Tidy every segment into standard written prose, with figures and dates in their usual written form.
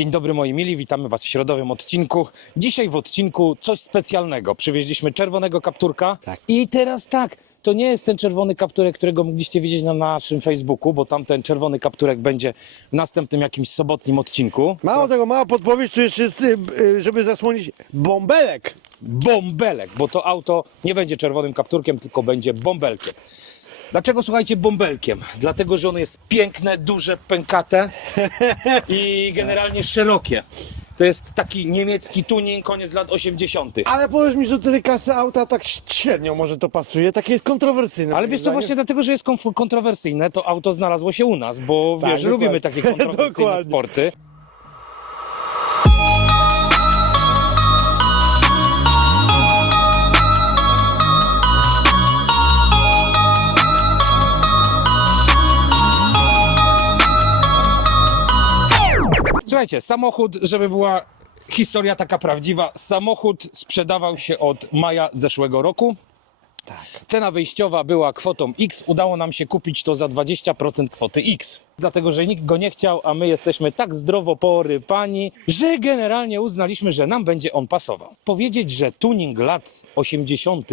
Dzień dobry moi mili, witamy Was w środowym odcinku. Dzisiaj w odcinku coś specjalnego. Przywieźliśmy czerwonego kapturka. Tak. I teraz tak, to nie jest ten czerwony kapturek, którego mogliście widzieć na naszym Facebooku, bo tamten czerwony kapturek będzie w następnym jakimś sobotnim odcinku. Mało tego, mała podpowiedź, tu jeszcze jest, żeby zasłonić bąbelek. Bąbelek, bo to auto nie będzie czerwonym kapturkiem, tylko będzie bąbelkiem. Dlaczego, słuchajcie, bąbelkiem? Dlatego, że ono jest piękne, duże, pękate i generalnie szerokie. To jest taki niemiecki tuning, koniec lat 80. Ale powiedz mi, że do tej kasy auta tak średnio może to pasuje, takie jest kontrowersyjne. Ale moim wiesz co, zdaniem. właśnie dlatego, że jest kontrowersyjne, to auto znalazło się u nas, bo Tak, wiesz, dokładnie. lubimy takie kontrowersyjne Dokładnie. sporty. Słuchajcie, samochód, żeby była historia taka prawdziwa, samochód sprzedawał się od maja zeszłego roku. Tak. Cena wyjściowa była kwotą X, udało nam się kupić to za 20% kwoty X. Dlatego, że nikt go nie chciał, a my jesteśmy tak zdrowo porypani, że generalnie uznaliśmy, że nam będzie on pasował. Powiedzieć, że tuning lat 80.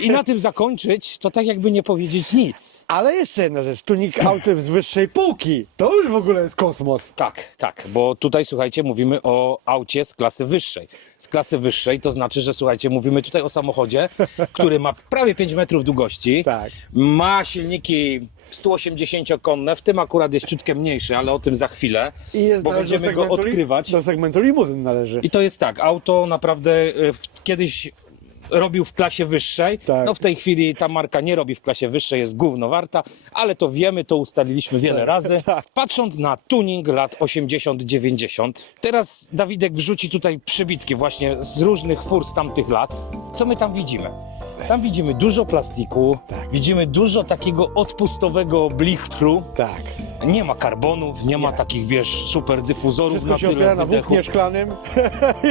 i na tym zakończyć, to tak jakby nie powiedzieć nic. Ale jeszcze jedna rzecz, tunik auty z wyższej półki. To już w ogóle jest kosmos. Tak, bo tutaj, słuchajcie, mówimy o aucie z klasy wyższej. Z klasy wyższej to znaczy, że słuchajcie, mówimy tutaj o samochodzie, który ma prawie 5 metrów długości, Tak. ma silniki 180-konne, w tym akurat jest ciutkę mniejszy, ale o tym za chwilę, I jest bo należy będziemy do go odkrywać. Do segmentu limuzyn należy. I to jest tak, auto naprawdę kiedyś robił w klasie wyższej, Tak. no w tej chwili ta marka nie robi w klasie wyższej, jest gówno warta, ale to wiemy, to ustaliliśmy wiele razy. tak. Patrząc na tuning lat 80-90, teraz Dawidek wrzuci tutaj przybitki właśnie z różnych fur z tamtych lat. Co my tam widzimy? Tam widzimy dużo plastiku, Tak. widzimy dużo takiego odpustowego blichtru. Tak. Nie ma karbonów, nie ma takich, wiesz, super dyfuzorów Wszystko na się tyle opiera na wydechu. włóknie szklanym.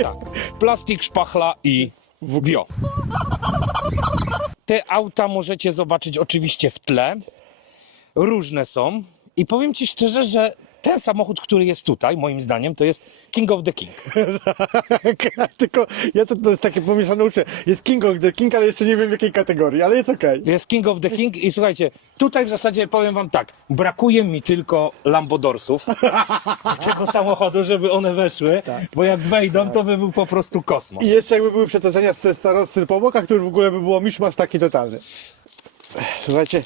Tak. Plastik, szpachla i wio. Te auta możecie zobaczyć oczywiście w tle. Różne są. I powiem Ci szczerze, że ten samochód, który jest tutaj, moim zdaniem, to jest King of the King. Tylko to jest takie pomieszane uczucie. Jest King of the King, ale jeszcze nie wiem w jakiej kategorii, ale jest okej. Jest King of the King i słuchajcie, tutaj w zasadzie powiem Wam tak, brakuje mi tylko Lambodorsów tego samochodu, żeby one weszły, bo jak wejdą, to by był po prostu kosmos. I jeszcze jakby były przetoczenia z te starosty po bokach, to już w ogóle by było miszmasz taki totalny. Słuchajcie,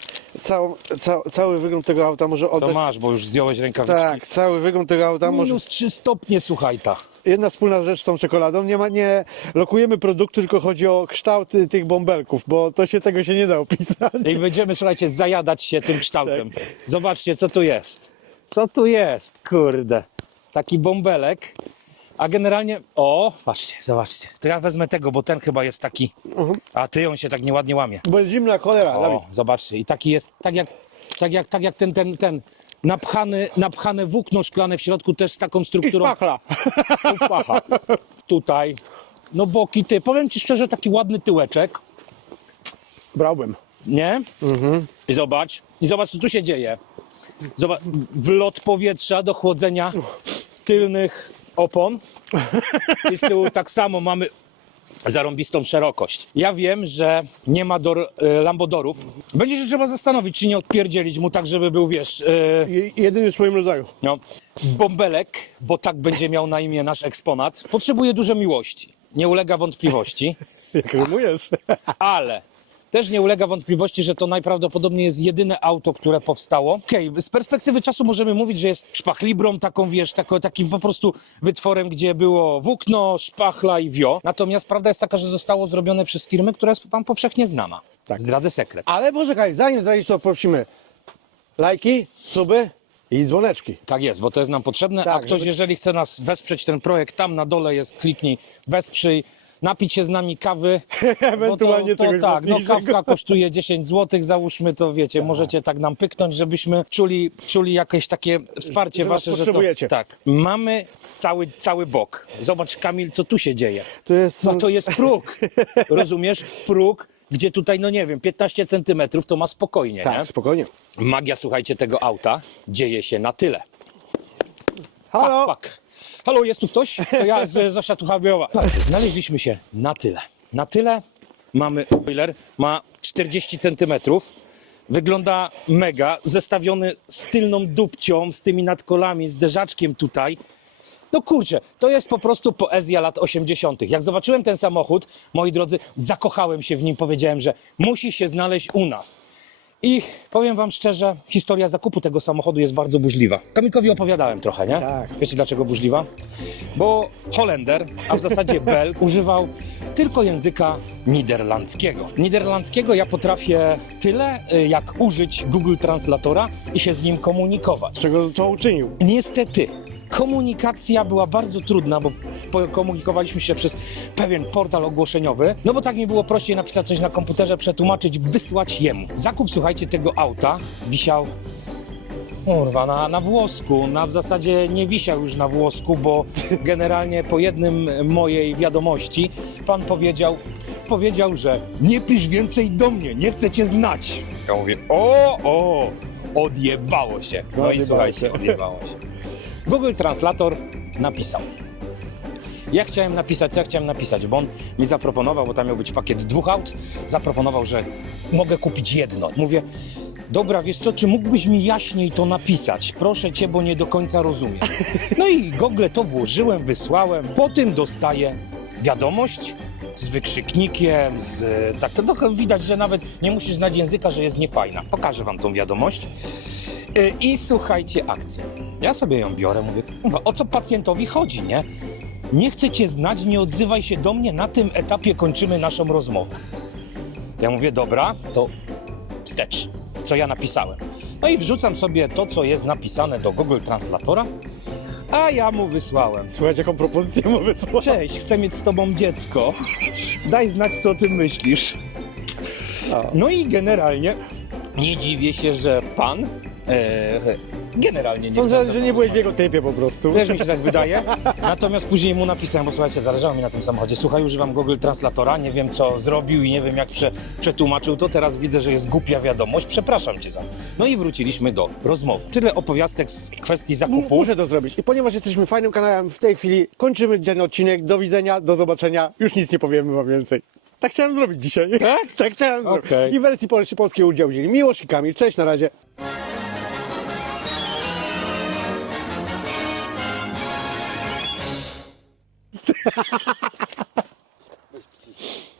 cały wygląd tego auta może To oddać... masz, bo już zdjąłeś rękawiczki. Tak, cały wygląd tego auta może... Minus 3 stopnie, słuchaj ta. Jedna wspólna rzecz z tą czekoladą, nie lokujemy produktu, tylko chodzi o kształt tych bąbelków, bo tego się nie da opisać. I będziemy, słuchajcie, zajadać się tym kształtem. Tak. Zobaczcie, co tu jest. Co tu jest, kurde. Taki bąbelek. A generalnie... O, patrzcie, zobaczcie. To ja wezmę tego, bo ten chyba jest taki... A ty, on się tak nieładnie łamie. Bo jest zimna cholera, Dawid. O, zobaczcie. I taki jest, tak jak ten napchane włókno szklane w środku też z taką I strukturą. szpachla. Pacha. Tutaj. No boki, ty. Powiem Ci szczerze, taki ładny tyłeczek. Brałbym. Nie? I zobacz, co tu się dzieje. Zobacz, wlot powietrza do chłodzenia tylnych opon. I z tyłu tak samo mamy zarąbistą szerokość. Ja wiem, że nie ma Lambodorów. Będzie się trzeba zastanowić, czy nie odpierdzielić mu tak, żeby był, wiesz, Jedyny w swoim rodzaju. no, bąbelek, bo tak będzie miał na imię nasz eksponat. Potrzebuje dużo miłości. Nie ulega wątpliwości. Jak rymujesz. Ale też nie ulega wątpliwości, że to najprawdopodobniej jest jedyne auto, które powstało. Okej, z perspektywy czasu możemy mówić, że jest szpachlibrą, taką, wiesz, takim po prostu wytworem, gdzie było włókno, szpachla i wio. Natomiast prawda jest taka, że zostało zrobione przez firmę, która jest wam powszechnie znana. Tak. Zdradzę sekret. Ale poczekaj, zanim zdradzisz, to prosimy lajki, suby i dzwoneczki. Tak jest, bo to jest nam potrzebne, Tak, a ktoś, żeby- jeżeli chce nas wesprzeć ten projekt, tam na dole jest, kliknij, wesprzyj, napić się z nami kawy. Ewentualnie to czegoś tak, no mocniejszego. kawka kosztuje 10 zł, załóżmy to, wiecie, możecie tak nam pyknąć, żebyśmy czuli jakieś takie wsparcie Że nas wasze, że to... potrzebujecie. Tak, mamy cały bok. Zobacz, Kamil, co tu się dzieje. To jest... No to jest próg, rozumiesz? Próg, gdzie tutaj, no nie wiem, 15 centymetrów to ma spokojnie, Tak, nie? spokojnie. Magia, słuchajcie, tego auta dzieje się na tyle. Halo? Pak. Halo, jest tu ktoś? To ja z Zosia Tuchabiowa. Znaleźliśmy się na tyle. Na tyle mamy boiler, ma 40 cm. Wygląda mega, zestawiony z tylną dupcią, z tymi nadkolami, z derzaczkiem tutaj. No kurczę, to jest po prostu poezja lat 80. Jak zobaczyłem ten samochód, moi drodzy, zakochałem się w nim, powiedziałem, że musi się znaleźć u nas. I powiem wam szczerze, historia zakupu tego samochodu jest bardzo burzliwa. Kamilkowi opowiadałem trochę, nie? Tak. Wiecie dlaczego burzliwa? Bo Holender, a w zasadzie Bel, używał tylko języka niderlandzkiego. Niderlandzkiego ja potrafię tyle, jak użyć Google Translatora i się z nim komunikować. Z czego to uczynił? Niestety, komunikacja była bardzo trudna, bo komunikowaliśmy się przez pewien portal ogłoszeniowy, no bo tak mi było prościej napisać coś na komputerze, przetłumaczyć, wysłać jemu. Zakup, słuchajcie, tego auta wisiał, kurwa, na włosku. W zasadzie nie wisiał już na włosku, bo generalnie po jednym mojej wiadomości pan powiedział, że nie pisz więcej do mnie, nie chcę cię znać. Ja mówię, odjebało się. No i Odjebało słuchajcie, się. odjebało się. Google Translator napisał. Ja chciałem napisać, bo on mi zaproponował, bo tam miał być pakiet 2 aut, zaproponował, że mogę kupić jedno. Mówię, dobra, wiesz co, czy mógłbyś mi jaśniej to napisać? Proszę cię, bo nie do końca rozumiem. No i Google to włożyłem, wysłałem, po tym dostaję wiadomość z wykrzyknikiem, tak trochę widać, że nawet nie musisz znać języka, że jest niefajna. Pokażę wam tą wiadomość. I słuchajcie, akcja. Ja sobie ją biorę, mówię, kurwa, o co pacjentowi chodzi, nie? Nie chcę cię znać, nie odzywaj się do mnie, na tym etapie kończymy naszą rozmowę. Ja mówię, dobra, to wstecz, co ja napisałem. No i wrzucam sobie to, co jest napisane do Google Translatora, a ja mu wysłałem. Słuchajcie, jaką propozycję mu wysłał. Cześć, chcę mieć z tobą dziecko. Daj znać, co o tym myślisz. No i generalnie nie dziwię się, że pan generalnie nie Sądzę, że nie byłeś w jego typie po prostu. Też mi się tak wydaje. Natomiast później mu napisałem, bo słuchajcie, zależało mi na tym samochodzie. Słuchaj, używam Google Translatora, nie wiem co zrobił i nie wiem jak przetłumaczył to. Teraz widzę, że jest głupia wiadomość. Przepraszam cię za to. No i wróciliśmy do rozmowy. Tyle opowiastek z kwestii zakupu. Muszę to zrobić. I ponieważ jesteśmy fajnym kanałem, w tej chwili kończymy dzień odcinek. Do widzenia, do zobaczenia. Już nic nie powiemy wam więcej. Tak chciałem zrobić dzisiaj. Tak? Tak chciałem zrobić. Okej. I w wersji polskiej udział wzięli Miłosz i Kamil. Cześć, na razie.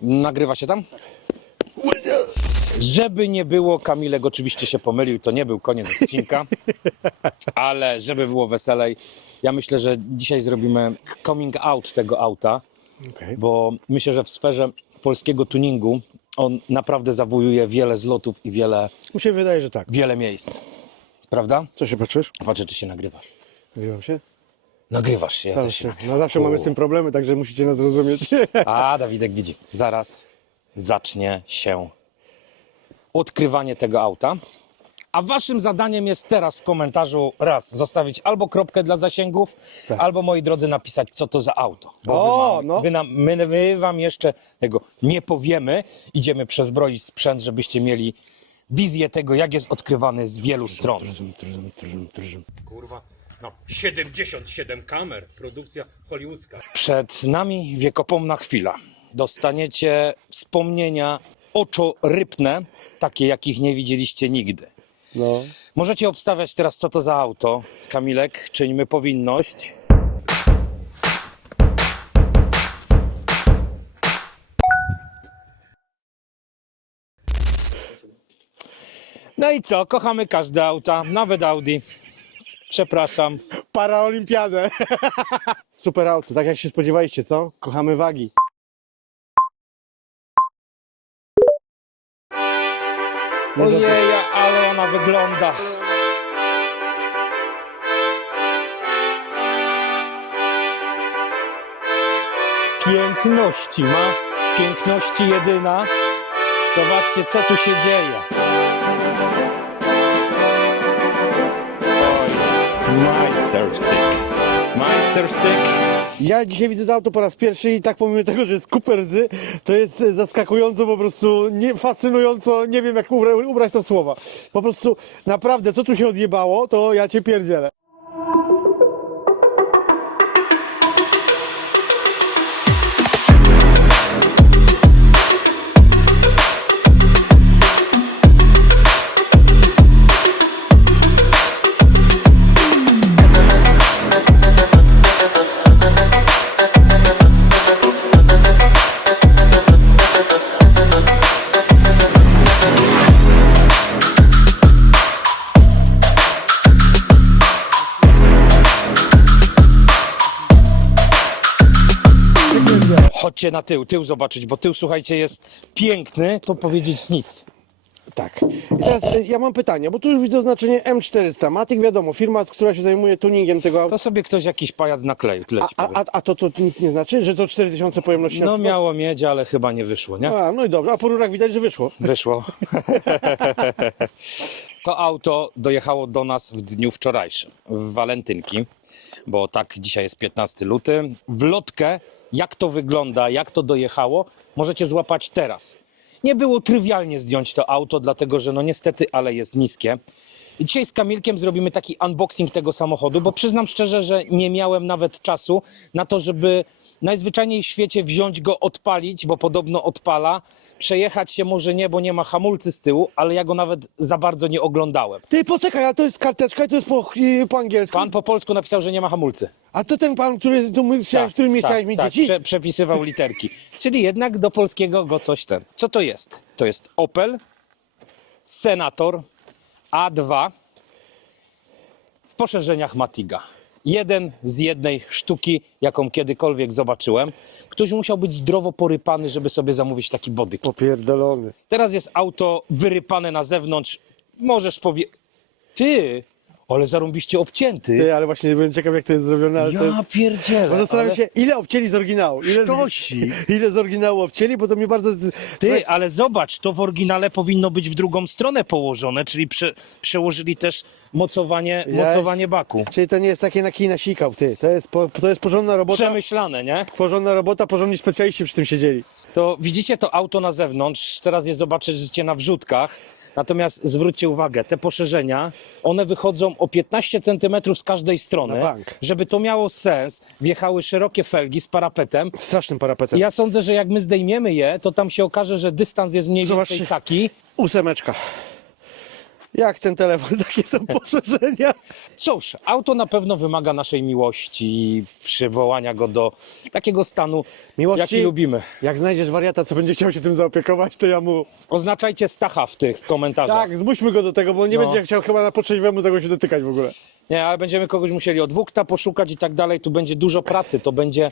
Nagrywa się tam? Żeby nie było, Kamilek oczywiście się pomylił, to nie był koniec odcinka, ale żeby było weselej, ja myślę, że dzisiaj zrobimy coming out tego auta, Okay. bo myślę, że w sferze polskiego tuningu on naprawdę zawojuje wiele zlotów i Mi się wydaje, że tak. wiele miejsc. Prawda? Co się patrzysz? Patrzę, czy się nagrywasz. Nagrywam się? Nagrywasz się, ja też się No zawsze mamy z tym problemy, także musicie nas zrozumieć. A, Dawidek widzi. Zaraz zacznie się odkrywanie tego auta. A waszym zadaniem jest teraz w komentarzu zostawić albo kropkę dla zasięgów, Tak. albo, moi drodzy, napisać, co to za auto. O, no. My wam jeszcze tego nie powiemy. Idziemy przezbroić sprzęt, żebyście mieli wizję tego, jak jest odkrywany z wielu stron. Kurwa, no 77 kamer, produkcja hollywoodzka. Przed nami wiekopomna chwila. Dostaniecie wspomnienia oczorypne, takie jakich nie widzieliście nigdy. No. Możecie obstawiać teraz, co to za auto. Kamilek, czyńmy powinność. No i co? Kochamy każde auta, nawet Audi. Przepraszam. Paraolimpiadę. Super auto, tak jak się spodziewaliście, co? Kochamy wagi. Ojej, ale ona wygląda. Piękności ma, piękności jedyna. Zobaczcie, co tu się dzieje. Oj, Majstersztyk. Majstersztyk. Ja dzisiaj widzę to auto po raz pierwszy i tak pomimo tego, że jest Cooper Z, to jest zaskakująco, po prostu fascynująco, nie wiem jak ubrać to w słowa. Po prostu naprawdę, co tu się odjebało, to ja cię pierdzielę. Chodźcie na tył zobaczyć, bo tył, słuchajcie, jest piękny, to powiedzieć nic. Tak. I teraz ja mam pytanie, bo tu już widzę oznaczenie M400. Matic, wiadomo, firma, która się zajmuje tuningiem tego auta. To sobie ktoś jakiś pajac nakleił, tyle ci powiem. A to nic nie znaczy, że to 4000 pojemności na No przykład? miało mieć, ale chyba nie wyszło, nie? A, no i dobrze, a po rurach widać, że wyszło. Wyszło. To auto dojechało do nas w dniu wczorajszym, w walentynki, bo tak dzisiaj jest 15 luty. Wlotkę, jak to wygląda, jak to dojechało, możecie złapać teraz. Nie było trywialnie zdjąć to auto, dlatego że no niestety, ale jest niskie. I dzisiaj z Kamilkiem zrobimy taki unboxing tego samochodu, bo przyznam szczerze, że nie miałem nawet czasu na to, żeby najzwyczajniej w świecie wziąć go, odpalić, bo podobno odpala, przejechać się może nie, bo nie ma hamulcy z tyłu, ale ja go nawet za bardzo nie oglądałem. Ty, poczekaj, a to jest karteczka i to jest po angielsku. Pan po polsku napisał, że nie ma hamulcy. A to ten pan, który tu w którym mieszkałeś mieć dzieci? Przepisywał literki. Czyli jednak do polskiego go coś ten. Co to jest? To jest Opel Senator A2 w poszerzeniach Matiga. Jeden z jednej sztuki, jaką kiedykolwiek zobaczyłem. Ktoś musiał być zdrowo porypany, żeby sobie zamówić taki bodykit. Popierdolony. Teraz jest auto wyrypane na zewnątrz. Możesz powiedzieć... Ty, ale zarąbiście obcięty. Ty, ale właśnie byłem ciekaw, jak to jest zrobione, ale to... Ja pierdzielę. Bo zastanawiam ale... się, ile obcięli z oryginału? Sztosi. Ile z oryginału obcięli, bo to mnie bardzo... Ty, ale zobacz, to w oryginale powinno być w drugą stronę położone, czyli przełożyli też mocowanie baku. Czyli to nie jest takie na kij nasikał, ty. To jest porządna robota. Przemyślane, nie? Porządna robota, porządni specjaliści przy tym siedzieli. To widzicie to auto na zewnątrz, teraz je zobaczycie na wrzutkach. Natomiast zwróćcie uwagę, te poszerzenia, one wychodzą o 15 cm z każdej strony. Na bank. Żeby to miało sens, wjechały szerokie felgi z parapetem. Strasznym parapetem. Ja sądzę, że jak my zdejmiemy je, to tam się okaże, że dystans jest mniej więcej Zobaczcie. taki. 8. Jak ten telefon, takie są poszerzenia. Cóż, auto na pewno wymaga naszej miłości, przywołania go do takiego stanu, Miłości? jaki lubimy. Jak znajdziesz wariata, co będzie chciał się tym zaopiekować, to ja mu... Oznaczajcie Stacha w komentarzach. Tak, zmuśmy go do tego, bo nie No. będzie chciał chyba na potrzeźwemu tego się dotykać w ogóle. Nie, ale będziemy kogoś musieli od wókta poszukać i tak dalej. Tu będzie dużo pracy. To będzie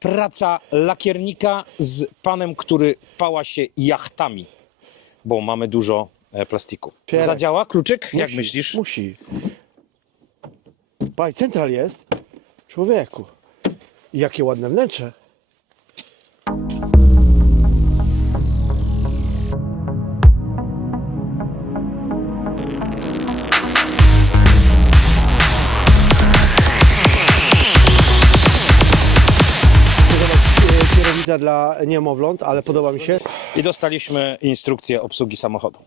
praca lakiernika z panem, który pała się jachtami, bo mamy dużo plastiku. Pierek. Zadziała kluczyk? Jak Musi, myślisz? Musi. Baj, central jest. Człowieku. Jakie ładne wnętrze. Kierownica dla niemowląt, ale podoba mi się. I dostaliśmy instrukcję obsługi samochodu.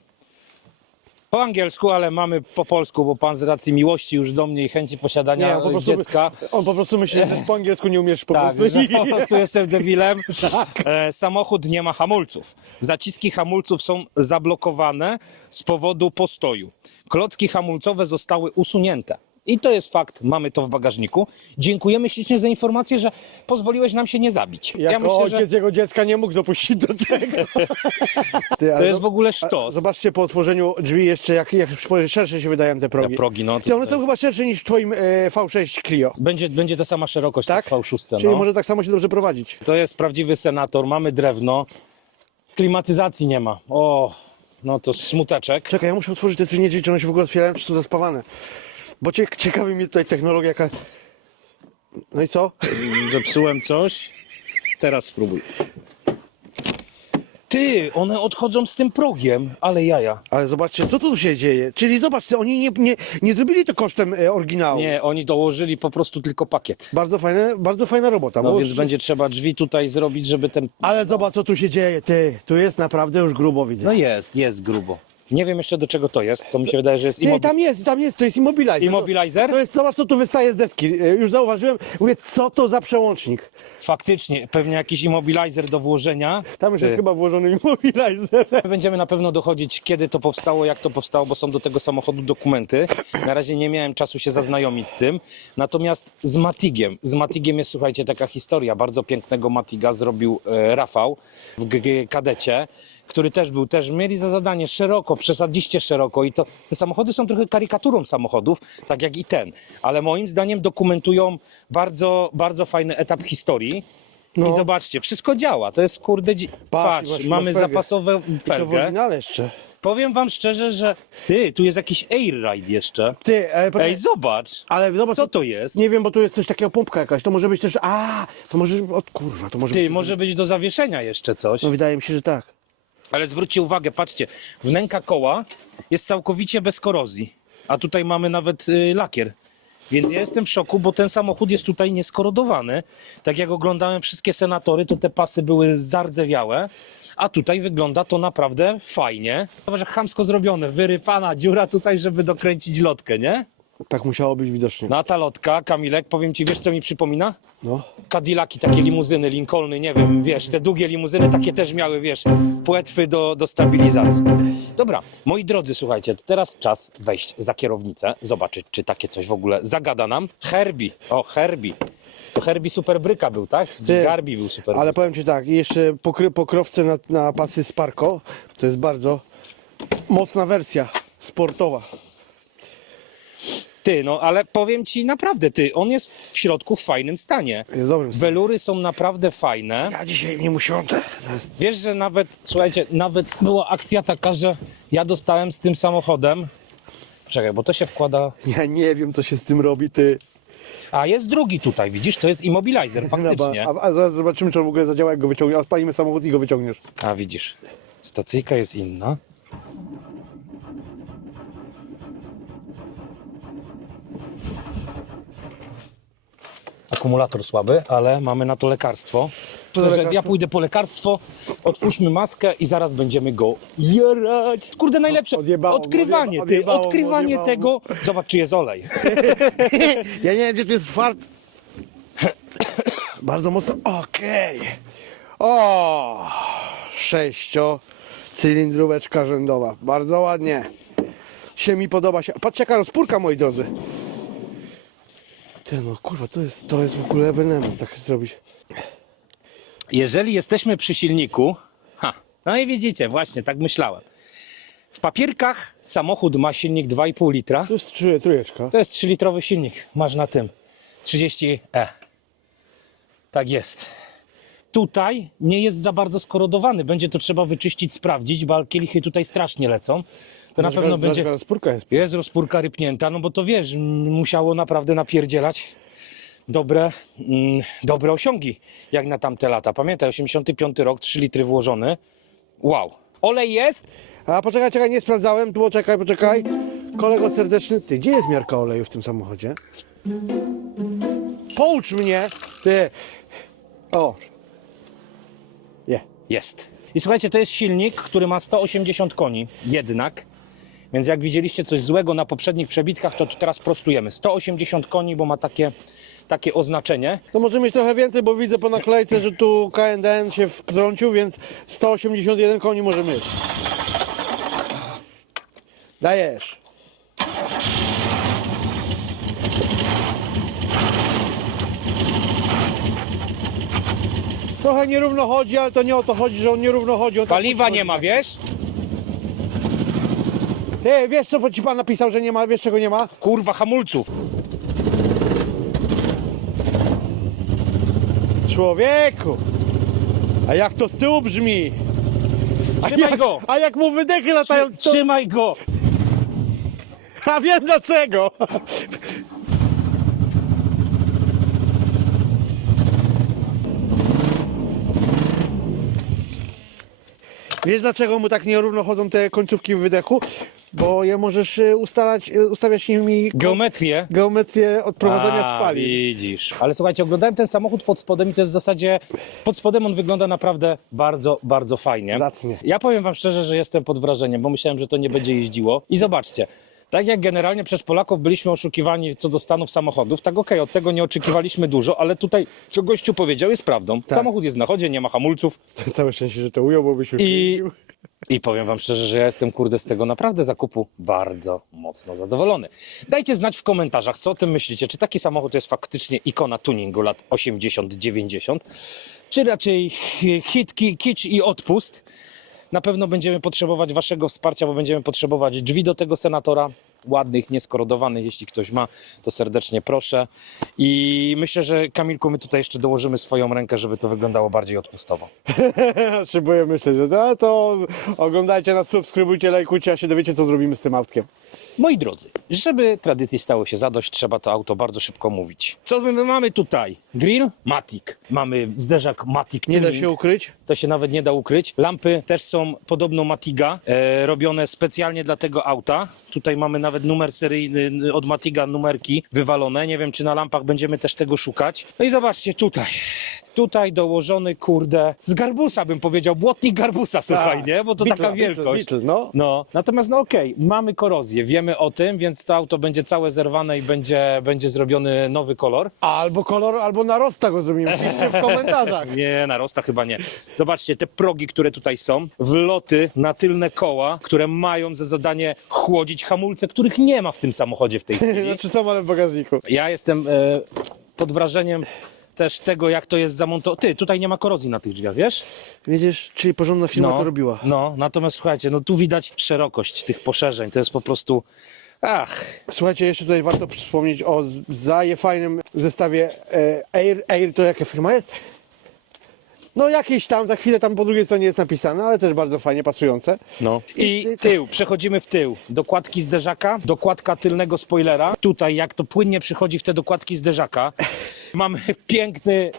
Po angielsku, ale mamy po polsku, bo pan z racji miłości już do mnie i chęci posiadania on po prostu, dziecka. on po prostu myśli, że po angielsku nie umiesz po Tak, prostu. że po prostu jestem debilem. Tak. Samochód nie ma hamulców. Zaciski hamulców są zablokowane z powodu postoju. Klocki hamulcowe zostały usunięte. I to jest fakt, mamy to w bagażniku. Dziękujemy ślicznie za informację, że pozwoliłeś nam się nie zabić. Jako ojciec jego dziecka nie mógł dopuścić do tego. Ty, To jest w ogóle sztos. Zobaczcie po otworzeniu drzwi jeszcze, jak szersze się wydają te progi. Progi, no. Ty, one są chyba szersze niż w twoim V6 Clio. Będzie ta sama szerokość Tak? tak? w V6. Czyli No. może tak samo się dobrze prowadzić. To jest prawdziwy Senator, mamy drewno, klimatyzacji nie ma. O, no to smuteczek. Czekaj, ja muszę otworzyć te tylnie drzwi, czy one się w ogóle otwierają, czy są zaspawane. Bo ciekawi mnie tutaj technologia jaka... No i co? Zepsułem coś. Teraz spróbuj. Ty, one odchodzą z tym progiem, ale jaja. Ale zobaczcie, co tu się dzieje. Czyli zobaczcie, oni nie zrobili to kosztem oryginału. Nie, oni dołożyli po prostu tylko pakiet. Bardzo fajna robota. No bo- więc będzie trzeba drzwi tutaj zrobić, żeby ten... Ale zobacz, co tu się dzieje, ty. Tu jest naprawdę już grubo, widzę. No jest grubo. Nie wiem jeszcze do czego to jest. To mi się wydaje, że jest Nie, tam jest, to jest immobilizer. Immobilizer? To jest, zobacz, co tu wystaje z deski. Już zauważyłem, mówię, co to za przełącznik. Faktycznie, pewnie jakiś immobilizer do włożenia. Tam już jest chyba włożony immobilizer. Będziemy na pewno dochodzić, kiedy to powstało, jak to powstało, bo są do tego samochodu dokumenty. Na razie nie miałem czasu się zaznajomić z tym. Natomiast z Matigiem jest, słuchajcie, taka historia. Bardzo pięknego Matiga zrobił Rafał w kadecie, który mieli za zadanie szeroko, przesadziście szeroko i to te samochody są trochę karykaturą samochodów, tak jak i ten. Ale moim zdaniem dokumentują bardzo, bardzo fajny etap historii. No. I zobaczcie, wszystko działa. To jest kurde... Patrz, masz mamy felgę. zapasową I to w felgę. oryginale jeszcze. Powiem wam szczerze, że... Ty, tu jest jakiś air ride jeszcze. Ty, ale, Ej, zobacz. ale zobacz, Co to jest? Nie wiem, bo tu jest coś takiego, pompka jakaś, to może być też, to może, kurwa, to może Ty, być... może być do zawieszenia jeszcze coś. No wydaje mi się, że tak. Ale zwróćcie uwagę, patrzcie, wnęka koła jest całkowicie bez korozji, a tutaj mamy nawet lakier. Więc ja jestem w szoku, bo ten samochód jest tutaj nieskorodowany. Tak jak oglądałem wszystkie Senatory, to te pasy były zardzewiałe, a tutaj wygląda to naprawdę fajnie. Zobacz, jak chamsko zrobione, wyrypana dziura tutaj, żeby dokręcić lotkę, nie? Tak musiało być widocznie. No a ta lotka, Kamilek, powiem ci, wiesz co mi przypomina? No. Cadillaki, takie limuzyny, Lincolny, nie wiem, wiesz, te długie limuzyny takie też miały, wiesz, płetwy do stabilizacji. Dobra, moi drodzy, słuchajcie, to teraz czas wejść za kierownicę, zobaczyć, czy takie coś w ogóle zagada nam. Herbie, to Herbie Superbryka był, tak? Garbi był Superbryka. Ale powiem ci tak, i jeszcze pokrowce na pasy Sparco, to jest bardzo mocna wersja sportowa. Ty, no ale powiem ci naprawdę, on jest w środku w fajnym stanie. Jest dobrym stanie. Welury są naprawdę fajne. Ja dzisiaj w nim usiądę. To jest... Wiesz, że nawet, słuchajcie, nawet była akcja taka, że ja dostałem z tym samochodem. Czekaj, bo to się wkłada. Ja nie wiem, co się z tym robi, ty. A jest drugi tutaj, widzisz? To jest immobilizer, faktycznie. A zaraz zobaczymy, czy on w ogóle zadziała, jak go wyciągniesz. Odpalimy samochód i go wyciągniesz. A widzisz, stacyjka jest inna. Akumulator słaby, ale mamy na to lekarstwo. Także ja pójdę po lekarstwo, otwórzmy maskę i zaraz będziemy go jarać. Kurde, najlepsze odkrywanie, odkrywanie tego. Zobacz, czy jest olej. Ja nie wiem, gdzie tu jest otwarte. Bardzo mocno. Okej. O! 6-cylindróweczka rzędowa. Bardzo ładnie. Się mi podoba się. Patrz, jaka rozpórka, moi drodzy. Ty no, kurwa, to jest w ogóle ewenement, tak zrobić. Jeżeli jesteśmy przy silniku, no i widzicie, właśnie tak myślałem. W papierkach samochód ma silnik 2,5 litra. To jest trójeczka. To jest 3-litrowy silnik. Masz na tym 30E. Tak jest. Tutaj nie jest za bardzo skorodowany. Będzie to trzeba wyczyścić, sprawdzić, bo kielichy tutaj strasznie lecą. To na pewno będzie... Rozpórka jest. Jest rozpórka rypnięta, no bo to wiesz, musiało naprawdę napierdzielać dobre osiągi, jak na tamte lata. Pamiętaj, 85 rok, 3 litry włożony. Wow. Olej jest? A poczekaj, nie sprawdzałem. Tu poczekaj. Kolego serdeczny, ty, gdzie jest miarka oleju w tym samochodzie? Poucz mnie. Ty. O. Jest. I słuchajcie, to jest silnik, który ma 180 koni jednak. Więc jak widzieliście coś złego na poprzednich przebitkach, to tu teraz prostujemy. 180 koni, bo ma takie oznaczenie. To może mieć trochę więcej, bo widzę po naklejce, że tu K&N się wtrącił, więc 181 koni może mieć. Dajesz. Trochę nierówno chodzi, ale to nie o to chodzi, że on nierówno chodzi. On tak Paliwa nie ma, wiesz? Ty, wiesz co ci pan napisał, że nie ma? Wiesz czego nie ma? Kurwa, hamulców. Człowieku! A jak to z tyłu brzmi? Trzymaj go! A jak mu wydechy latają, to... Trzymaj go! A wiem dlaczego! Wiesz dlaczego mu tak nierówno chodzą te końcówki wydechu? Bo je możesz ustawiać nimi geometrię odprowadzania spalin. Widzisz. Ale słuchajcie, oglądałem ten samochód pod spodem i to jest w zasadzie, pod spodem on wygląda naprawdę bardzo, bardzo fajnie. Zacnie. Ja powiem wam szczerze, że jestem pod wrażeniem, bo myślałem, że to nie będzie jeździło. I zobaczcie, tak jak generalnie przez Polaków byliśmy oszukiwani co do stanów samochodów, tak okej, od tego nie oczekiwaliśmy dużo, ale tutaj, co gościu powiedział, jest prawdą. Tak. Samochód jest na chodzie, nie ma hamulców. Całe szczęście, że to ujął, bo byś już I powiem wam szczerze, że ja jestem, kurde, z tego naprawdę zakupu bardzo mocno zadowolony. Dajcie znać w komentarzach, co o tym myślicie. Czy taki samochód jest faktycznie ikona tuningu lat 80-90, czy raczej hit, kicz i odpust. Na pewno będziemy potrzebować waszego wsparcia, bo będziemy potrzebować drzwi do tego Senatora, ładnych, nieskorodowanych. Jeśli ktoś ma, to serdecznie proszę. I myślę, że Kamilku, my tutaj jeszcze dołożymy swoją rękę, żeby to wyglądało bardziej odpustowo. Szybuję, myślę, że to oglądajcie nas, subskrybujcie, lajkujcie, a się dowiecie, co zrobimy z tym autkiem. Moi drodzy, żeby tradycji stało się zadość, trzeba to auto bardzo szybko mówić. Co my mamy tutaj? Grill? Matic. Mamy zderzak Matic. Nie da Tuning. się ukryć? To się nawet nie da ukryć. Lampy też są podobno Matiga, robione specjalnie dla tego auta. Tutaj mamy nawet numer seryjny od Matiga, numerki wywalone. Nie wiem, czy na lampach będziemy też tego szukać. No i zobaczcie tutaj. Tutaj dołożony, kurde, z garbusa bym powiedział, błotnik garbusa, słuchaj, nie? Bo to taka wielkość. Beetle, No, natomiast no okej, mamy korozję, wiemy o tym, więc to auto będzie całe zerwane i będzie zrobiony nowy kolor. Albo kolor, albo na rosta go zrobimy. Piszcie w komentarzach. Nie, na rosta chyba nie. Zobaczcie, te progi, które tutaj są, wloty na tylne koła, które mają za zadanie chłodzić hamulce, których nie ma w tym samochodzie w tej chwili. Znaczy są, ale w bagażniku. Ja jestem pod wrażeniem też tego, jak to jest zamontowane. Ty, tutaj nie ma korozji na tych drzwiach, wiesz? Widzisz, czyli porządna firma to robiła. No, natomiast słuchajcie, no tu widać szerokość tych poszerzeń. To jest po prostu... Słuchajcie, jeszcze tutaj warto wspomnieć o fajnym zestawie Air. Air to jaka firma jest? No jakieś tam, za chwilę tam po drugiej stronie jest napisane, ale też bardzo fajnie pasujące. No. I tył, przechodzimy w tył. Dokładki zderzaka, dokładka tylnego spoilera. Tutaj jak to płynnie przychodzi w te dokładki zderzaka. Mamy piękny,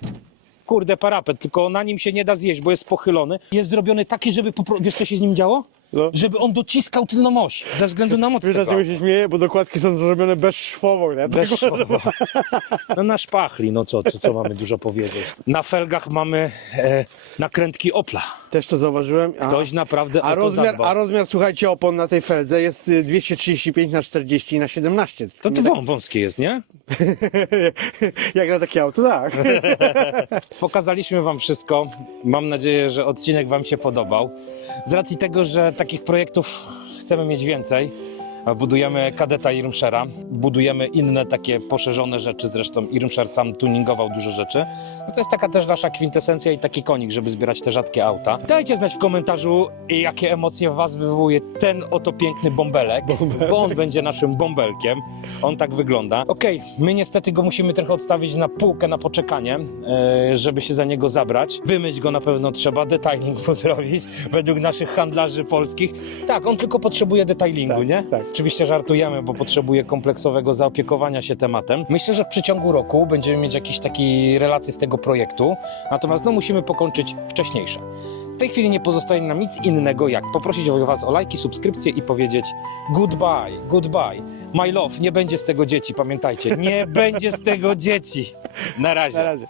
kurde, parapet, tylko na nim się nie da zjeść, bo jest pochylony. Jest zrobiony taki, żeby, wiesz co się z nim działo? No. Żeby on dociskał tylną oś, ze względu na moc Wiesz, tego dlaczego się śmieję? Bo dokładki są zrobione bezszwowo, nie? Bezszwowo. No na szpachli, no co mamy dużo powiedzieć. Na felgach mamy nakrętki Opla. Też to zauważyłem. Ktoś naprawdę o to zadbał. A rozmiar, słuchajcie, opon na tej feldze jest 235×40 na 17. To wąskie jest, nie? Jak na takie auto, tak. Pokazaliśmy wam wszystko. Mam nadzieję, że odcinek wam się podobał. Z racji tego, że takich projektów chcemy mieć więcej, budujemy kadeta Irmschera, budujemy inne takie poszerzone rzeczy, zresztą Irmscher sam tuningował dużo rzeczy. No to jest taka też nasza kwintesencja i taki konik, żeby zbierać te rzadkie auta. Dajcie znać w komentarzu, jakie emocje w was wywołuje ten oto piękny bąbelek, bo on będzie naszym bąbelkiem. On tak wygląda. Okej, my niestety go musimy trochę odstawić na półkę, na poczekanie, żeby się za niego zabrać. Wymyć go na pewno trzeba, detailing mu zrobić, według naszych handlarzy polskich. Tak, on tylko potrzebuje detailingu, Tak, nie? tak. Oczywiście żartujemy, bo potrzebuje kompleksowego zaopiekowania się tematem. Myślę, że w przeciągu roku będziemy mieć jakieś takie relacje z tego projektu, natomiast no musimy pokończyć wcześniejsze. W tej chwili nie pozostaje nam nic innego, jak poprosić was o lajki, subskrypcje i powiedzieć goodbye, goodbye. My love, nie będzie z tego dzieci, pamiętajcie, nie będzie z tego dzieci. Na razie. Na razie.